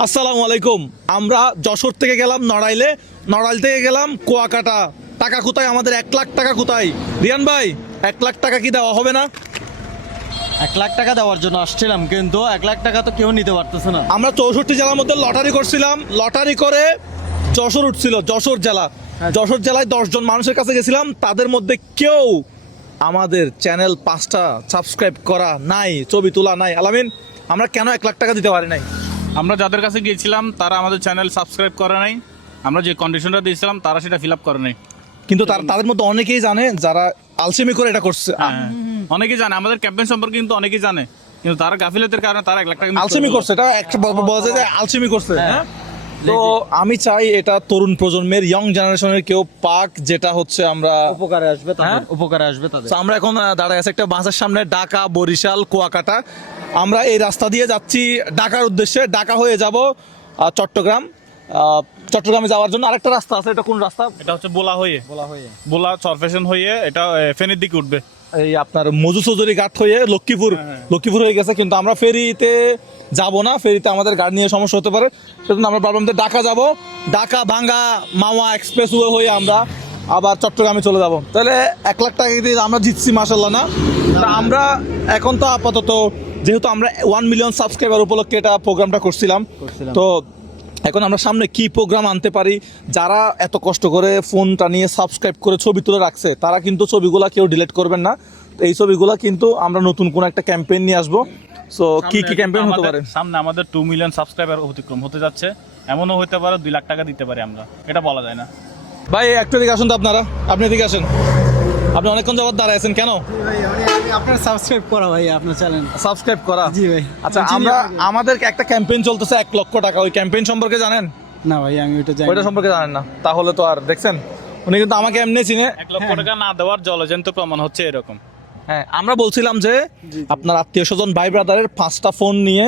আসসালামু আলাইকুম। আমরা যশোর থেকে গেলাম নড়াইলে, নড়াইল থেকে গেলাম কুয়াকাটা। টাকা কোথায় আমাদের? 1,00,000 টাকা কোথায়? রিয়ান ভাই, 1,00,000 টাকা কি দেওয়া হবে না? 1,00,000 টাকা দেওয়ার জন্য আসছিলাম, কিন্তু 1,00,000 টাকা তো কেউ নিতে পারতেছে না। আমরা 64 জেলার মধ্যে লটারি করছিলাম, লটারি করে যশোর উঠছিল, যশোর জেলা। যশোর জেলায় 10 জন মানুষের কাছে গেছিলাম, তাদের মধ্যে কেউ আমাদের চ্যানেল 5টা সাবস্ক্রাইব করা নাই, ছবি তোলা নাই। আলামিন, আমরা কেন 1,00,000 টাকা দিতে পারি নাই? আমরা যাদের কাছে গিয়েছিলাম তারা আমাদের চ্যানেল সাবস্ক্রাইব করে নাই। আমরা যে কন্ডিশনটা দিয়েছিলাম তারা সেটা ফিল আপ করে নাই। কিন্তু তাদের মধ্যে অনেকেই জানে যারা আলসেমি করে এটা করছে। অনেকেই জানে আমাদের ক্যাম্পেইন সম্পর্কে, কিন্তু অনেকেই জানে, কিন্তু তারা গাফিলতির কারণে তারা 1,00,000 টাকা আলসেমি করছে, এটা একটা বলা যায় আলসেমি করছে। হ্যাঁ, তো আমি চাই এটা তরুণ প্রজন্মের, ইয়ং জেনারেশনের কেউ পাক, যেটা হচ্ছে আমরা উপকারে আসবে তাদের, হ্যাঁ? উপকারে আসবে তাদের। তো আমরা এখন দাঁড়ায় আছি একটা বাসের সামনে, ঢাকা, বরিশাল, কুয়াকাটা। আমরা এই রাস্তা দিয়ে যাচ্ছি ঢাকার উদ্দেশ্যে। ঢাকা হয়ে যাব চট্টগ্রাম। চট্টগ্রামে যাওয়ার জন্য আরেকটা রাস্তা আছে। এটা কোন রাস্তা? এটা হচ্ছে বোলা হয়ে, বোলা চরফেশন হয়ে এটা ফেনীর দিকে উঠবে। এই আপনার মজু চৌধুরী ঘাট হয়ে লক্ষ্মীপুর হয়ে গেছে। কিন্তু আমরা ফেরিতে যাব না, ফেরিতে আমাদের গাড়ি নিয়ে সমস্যা হতে পারে। সেজন্য আমরা ভাবলাম যে ঢাকা যাব, ঢাকা ভাঙ্গা মাওয়া এক্সপ্রেসওয়ে হয়ে আমরা আবার চট্টগ্রামে চলে যাব। তাহলে 1,00,000 টাকা দিয়ে আমরা জিতছি, মাশাল্লাহ না? তা আমরা এখন তো আপাতত, যেহেতু আমরা 1 মিলিয়ন সাবস্ক্রাইবার উপলক্ষে এটা প্রোগ্রামটা করছিলাম, তো এখন আমরা সামনে কি প্রোগ্রাম আনতে পারি। যারা এত কষ্ট করে ফোনটা নিয়ে সাবস্ক্রাইব করে ছবি তুলে রাখছে, তারা কিন্তু ছবিগুলা কেউ ডিলিট করবেন না। তো এই ছবিগুলা কিন্তু আমরা নতুন কোন একটা ক্যাম্পেইন নিয়ে আসবো। সো কি ক্যাম্পেইন হতে পারে? সামনে আমাদের 2 মিলিয়ন সাবস্ক্রাইবার অতিক্রম হতে যাচ্ছে। এমনও হতে পারে 2,00,000 টাকা দিতে পারি আমরা, এটা বলা যায় না। ভাই একটু এদিকে আসুন তো আপনারা, আপনি এদিকে আসেন। আপনি অনেকক্ষণ যাবত দাঁড়ায় আছেন কেন? আপনার সাবস্ক্রাইব করা ভাই, আপনার চ্যানেল সাবস্ক্রাইব করা? জি ভাই। আচ্ছা, আমাদের একটা ক্যাম্পেইন চলতেছে 1,00,000 টাকা। ওই ক্যাম্পেইন সম্পর্কে জানেন? না ভাই, আমি ওইটা জানি ওইটা সম্পর্কে জানেন না? তাহলে তো আর দেখছেন, উনি কিন্তু আমাকে এমনি চিনে। 1,00,000 টাকা না দেওয়ার জলজন্ত প্রমাণ হচ্ছে এরকম। হ্যাঁ, আমরা বলছিলাম যে আপনার আত্মীয় স্বজন ভাই ব্রাদারের 5টা ফোন নিয়ে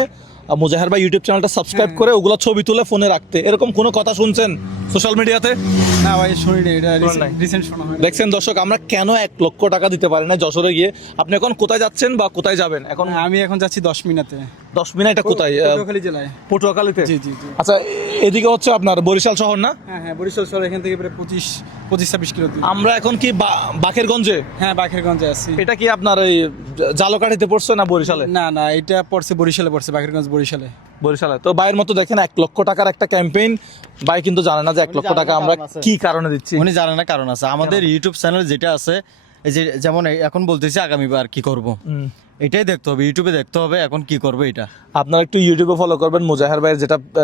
মুজাহের ভাই ইউটিউব চ্যানেলটা সাবস্ক্রাইব করে ওগুলো ছবি তুলে ফোনে রাখতে। এরকম কোনো কথা শুনছেন সোশ্যাল মিডিয়াতে? না ভাই, শুনিনি, এটা শোনেন নাই? রিসেন্ট শোনা হয়। দেখছেন দর্শক, আমরা কেন 1,00,000 টাকা দিতে পারি না যশোরে গিয়ে? আপনি এখন কোথায় যাচ্ছেন বা কোথায় যাবেন এখন? আমি এখন যাচ্ছি 10 মিনিটে 10 মিনিট কোথায়? পটুয়াখালী জেলায়। পটুয়াখালীতে? জি জি জি। আচ্ছা, এদিকে হচ্ছে আপনার বরিশাল শহর না? হ্যাঁ হ্যাঁ, বরিশাল শহর এখান থেকে প্রায় 25-26 কিলো দূর। আমরা এখন কি বাকেরগঞ্জে? হ্যাঁ, বাকেরগঞ্জে আছি। এটা কি আপনার ওই জালকাঠিতে পড়ছে না বরিশালে? না না, এটা পড়ছে বরিশালে, পড়ছে বাকেরগঞ্জ বরিশালে। বরিশালে। তো ভাইয়ের মতো দেখেন 1,00,000 টাকার একটা ক্যাম্পেইন, ভাই কিন্তু জানে না যে 1,00,000 টাকা আমরা কি কারণে দিচ্ছি। উনি জানে না কারণ আছে। আমাদের ইউটিউব চ্যানেল যেটা আছে, এই যে যেমন এখন বলতেছি আগামীবার কি করব, এটাই দেখতে হবে, ইউটিউবে দেখতে হবে এখন কি করবে এটা। আপনারা একটু ইউটিউবে ফলো করবেন মুজাহের ভাইয়ের যেটা